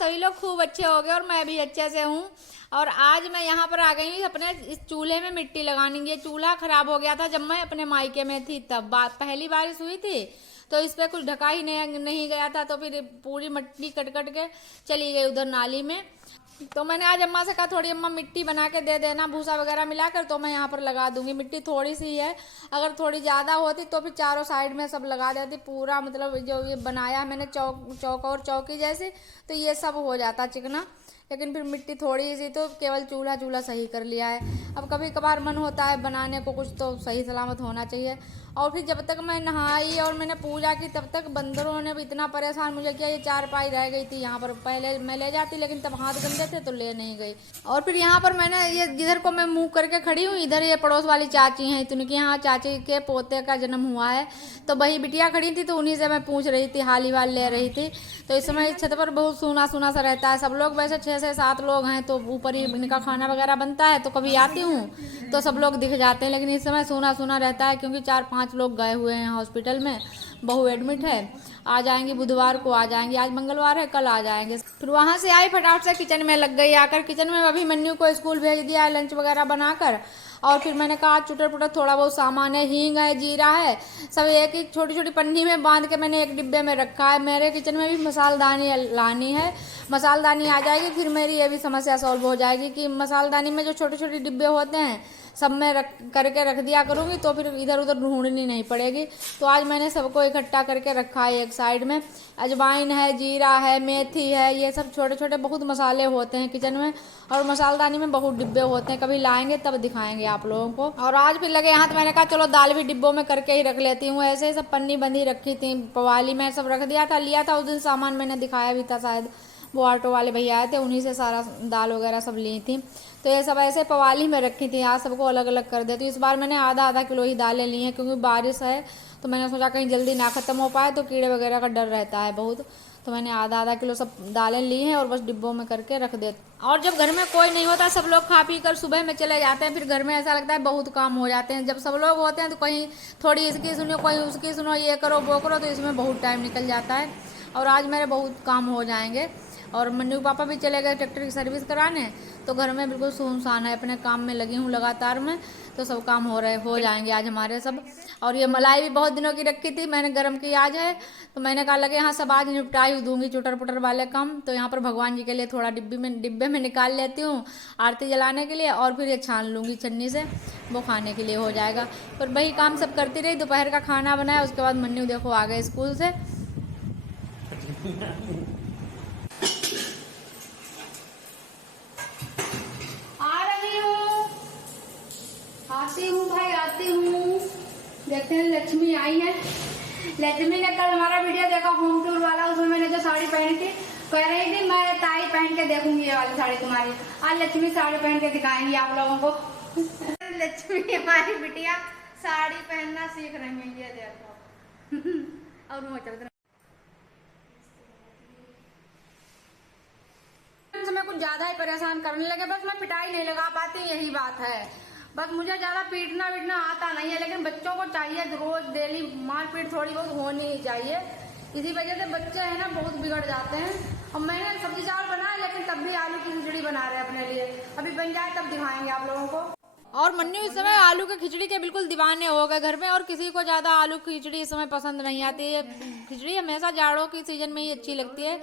सभी लोग खूब अच्छे हो गए और मैं भी अच्छे से हूँ। और आज मैं यहाँ पर आ गई हूँ अपने इस चूल्हे में मिट्टी लगाने। ये चूल्हा खराब हो गया था जब मैं अपने मायके में थी, तब पहली बारिश हुई थी तो इस पर कुछ ढका ही नहीं गया था, तो फिर पूरी मिट्टी कट कट के चली गई उधर नाली में। तो मैंने आज अम्मा से कहा थोड़ी अम्मा मिट्टी बना के दे देना भूसा वगैरह मिलाकर, तो मैं यहाँ पर लगा दूंगी। मिट्टी थोड़ी सी है, अगर थोड़ी ज़्यादा होती तो फिर चारों साइड में सब लगा देती पूरा। मतलब जो ये बनाया मैंने चौक और चौकी जैसे, तो ये सब हो जाता चिकना। लेकिन फिर मिट्टी थोड़ी सी, तो केवल चूल्हा सही कर लिया है। अब कभी कभार मन होता है बनाने को, कुछ तो सही सलामत होना चाहिए। और फिर जब तक मैं नहाई और मैंने पूजा की तब तक बंदरों ने भी इतना परेशान मुझे किया। ये चारपाई रह गई थी यहाँ पर, पहले मैं ले जाती लेकिन तब हाथ गंदे थे तो ले नहीं गई। और फिर यहाँ पर मैंने ये जिधर को मैं मुंह करके खड़ी हूँ, इधर ये पड़ोस वाली चाची हैं, तो उनके यहाँ चाची के पोते का जन्म हुआ है, तो वही बिटिया खड़ी थी, तो उन्हीं से मैं पूछ रही थी, हाली वाल ले रही थी। तो इस समय छत पर बहुत सूना सूना सा रहता है। सब लोग वैसे 6 से 7 लोग हैं, तो ऊपर ही इनका खाना वगैरह बनता है, तो कभी आती हूँ तो सब लोग दिख जाते हैं। लेकिन इस समय सूना सूना रहता है क्योंकि 4-5 लोग गए हुए हैं हॉस्पिटल में, बहू एडमिट है। आ जाएंगी बुधवार को, आ जाएंगी, आज मंगलवार है, कल आ जाएंगे। फिर वहाँ से आई फटाफट से किचन में लग गई। आकर किचन में अभी मन्नू को स्कूल भेज दिया है लंच वगैरह बनाकर। और फिर मैंने कहा चुटर पुटर थोड़ा बहुत सामान है, हींग है, जीरा है, सब एक एक छोटी छोटी पन्नी में बांध के मैंने एक डिब्बे में रखा है। मेरे किचन में भी मसालदानी लानी है, मसालदानी आ जाएगी फिर मेरी ये भी समस्या सॉल्व हो जाएगी कि मसालदानी में जो छोटे छोटे डिब्बे होते हैं सब में करके रख दिया करूँगी, तो फिर इधर उधर ढूंढनी नहीं पड़ेगी। तो आज मैंने सबको इकट्ठा करके रखा है एक साइड में। अजवाइन है, जीरा है, मेथी है, ये सब छोटे छोटे बहुत मसाले होते हैं किचन में, और मसालदानी में बहुत डिब्बे होते हैं। कभी लाएंगे तब दिखाएंगे आप लोगों को। और आज फिर लगे यहाँ, तो मैंने कहा चलो दाल भी डिब्बों में करके ही रख लेती हूँ। ऐसे ही सब पन्नी बंधी रखी थी, पवाली में सब रख दिया था। लिया था उस दिन सामान, मैंने दिखाया भी था शायद, वो ऑटो वाले भैया आए थे, उन्हीं से सारा दाल वगैरह सब ली थी। तो ये सब ऐसे पवाली में रखी थी। आज सबको अलग अलग कर देती हूँ। इस बार मैंने आधा किलो ही दालें ली हैं क्योंकि बारिश है, तो मैंने सोचा कहीं जल्दी ना ख़त्म हो पाए, तो कीड़े वगैरह का डर रहता है बहुत। तो मैंने आधा किलो सब दालें ली हैं और बस डिब्बों में करके रख देती। और जब घर में कोई नहीं होता, सब लोग खा पी कर सुबह में चले जाते हैं, फिर घर में ऐसा लगता है बहुत काम हो जाते हैं। जब सब लोग होते हैं तो कहीं थोड़ी इसकी सुनो, कोई उसकी सुनो, ये करो वो करो, तो इसमें बहुत टाइम निकल जाता है। और आज मेरे बहुत काम हो जाएंगे। और मन्नू पापा भी चले गए ट्रैक्टर की सर्विस कराने, तो घर में बिल्कुल सुनसान है। अपने काम में लगी हूँ लगातार में, तो सब काम हो जाएंगे आज हमारे सब। और ये मलाई भी बहुत दिनों की रखी थी, मैंने गर्म की आज है, तो मैंने कहा लगे यहाँ सब आज निपटाई दूंगी चुटर पुटर वाले काम। तो यहाँ पर भगवान जी के लिए थोड़ा डिब्बे में निकाल लेती हूँ आरती जलाने के लिए, और फिर ये छान लूँगी छन्नी से, वो खाने के लिए हो जाएगा। फिर वही काम सब करती रही। दोपहर का खाना बनाया, उसके बाद मन्नू देखो आ गए स्कूल से। आती हूँ भाई, आती हूँ। देखते हैं लक्ष्मी आई है। लक्ष्मी ने कल हमारा वीडियो देखा होम टूर वाला, उसमें मैंने जो साड़ी पहनी थी, कह रही थी मैं ताई पहन के देखूंगी ये वाली साड़ी तुम्हारी। आज लक्ष्मी साड़ी पहन के दिखाएंगी आप लोगों को। लक्ष्मी हमारी बिटिया साड़ी पहनना सीख रही है, ये देखो। और वो चल मैं कुछ ज्यादा ही परेशान करने लगे, बस मैं पिटाई नहीं लगा पाती, यही बात है। बस मुझे ज़्यादा पीटना वीटना आता नहीं है, लेकिन बच्चों को चाहिए रोज डेली मारपीट थोड़ी बहुत होनी ही चाहिए। इसी वजह से बच्चे हैं ना बहुत बिगड़ जाते हैं। और मैंने सब्जी चावल बनाया, लेकिन तब भी आलू की खिचड़ी बना रहे हैं अपने लिए। अभी बन जाए तब दिखाएंगे आप लोगों को। और मन्नू इस समय आलू के खिचड़ी के बिल्कुल दीवाने हो गए घर में, और किसी को ज़्यादा आलू की खिचड़ी इस समय पसंद नहीं आती है। खिचड़ी हमेशा जाड़ों की सीजन में ही अच्छी लगती है,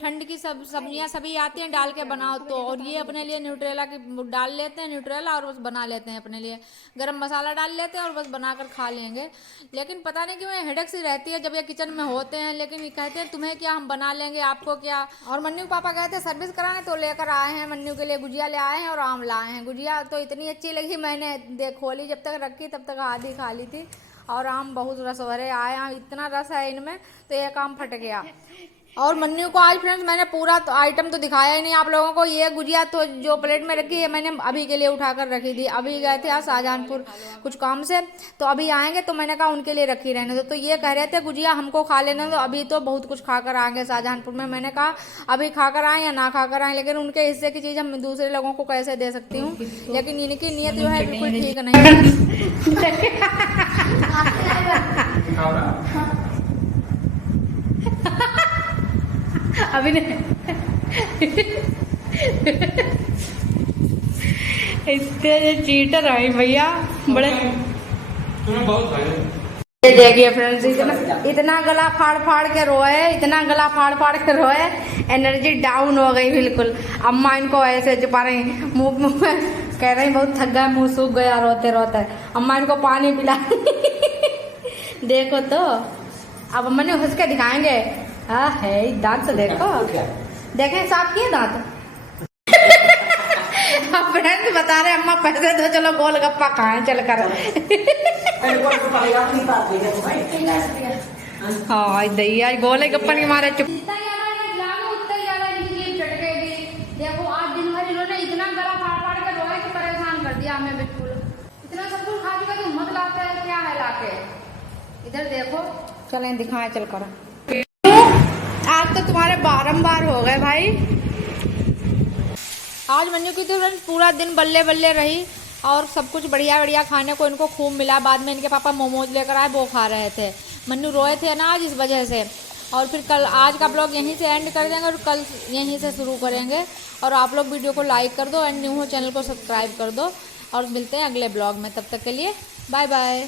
ठंड की सब्जियां सभी आती हैं डाल के बनाओ तो। और ये अपने लिए न्यूट्रेला की डाल लेते हैं, न्यूट्रेला, और बस बना लेते हैं अपने लिए। गरम मसाला डाल लेते हैं और बस बनाकर खा लेंगे। लेकिन पता नहीं क्यों हेडेक सी रहती है जब ये किचन में होते हैं। लेकिन कहते हैं तुम्हें क्या, हम बना लेंगे, आपको क्या। और मन्नू पापा गए थे सर्विस कराने, तो लेकर आए हैं मन्नू के लिए गुजिया ले आए हैं और आम लाए हैं। गुजिया तो इतनी अच्छी लगी, मैंने खोली जब तक रखी तब तक आधी खा ली थी। और आम बहुत रस भरे आए, इतना रस है इनमें, तो एक आम फट गया। और मन्नू को आज फ्रेंड्स मैंने पूरा तो आइटम तो दिखाया ही नहीं आप लोगों को। ये गुजिया तो जो प्लेट में रखी है मैंने अभी के लिए उठाकर रखी थी। अभी गए थे आज शाहजहानपुर कुछ काम से, तो अभी आएंगे, तो मैंने कहा उनके लिए रखी रहने दो। तो ये कह रहे थे गुजिया हमको खा लेने दो, अभी तो बहुत कुछ खाकर आएंगे शाहजहानपुर में। मैंने कहा अभी खाकर आए या ना खाकर आए, लेकिन उनके हिस्से की चीज़ हम दूसरे लोगों को कैसे दे सकती हूँ। लेकिन इनकी नीयत जो है बिल्कुल ठीक नहीं है। अभी नहीं इतने चीटर आई भैया बड़े। तुम्हें बहुत भाई ये देखिए फ्रेंड्स, इतना गला फाड़ फाड़ के रोए, इतना गला फाड़ फाड़ के रोए, एनर्जी डाउन हो गई बिल्कुल। अम्मा इनको ऐसे छुपा रही, मुंह में कह रही बहुत थक गया, मुंह सूख गया रोते रोते। अम्मा इनको पानी पिला देखो तो अब अम्मा ने हंस के दिखाएंगे। हाँ है दांत तो देखो, देखें साफ किए दांत। अब फ्रेंड्स बता रहे अम्मा पैसे दो चलो गोलगप्पा खाएं चल कर। हाँ दैया गोलगप्पा नहीं मारे चुप। देखो आज दिन भर इन्होंने इतना गला फाड़ फाड़ के रोए कि परेशान कर दिया हमें बिल्कुल। इतना सब कुछ खा के हिम्मत लाते हैं क्या है लाके। इधर देखो चलें दिखाएं चल कर। आज तो तुम्हारे बारंबार हो गए भाई। आज मन्नू की तो पूरा दिन बल्ले बल्ले रही और सब कुछ बढ़िया बढ़िया खाने को इनको खूब मिला। बाद में इनके पापा मोमोज लेकर आए, वो खा रहे थे। मन्नू रोए थे ना आज इस वजह से। और फिर कल आज का ब्लॉग यहीं से एंड कर देंगे और कल यहीं से शुरू करेंगे। और आप लोग वीडियो को लाइक कर दो एंड न्यू हो चैनल को सब्सक्राइब कर दो। और मिलते हैं अगले ब्लॉग में, तब तक के लिए बाय बाय।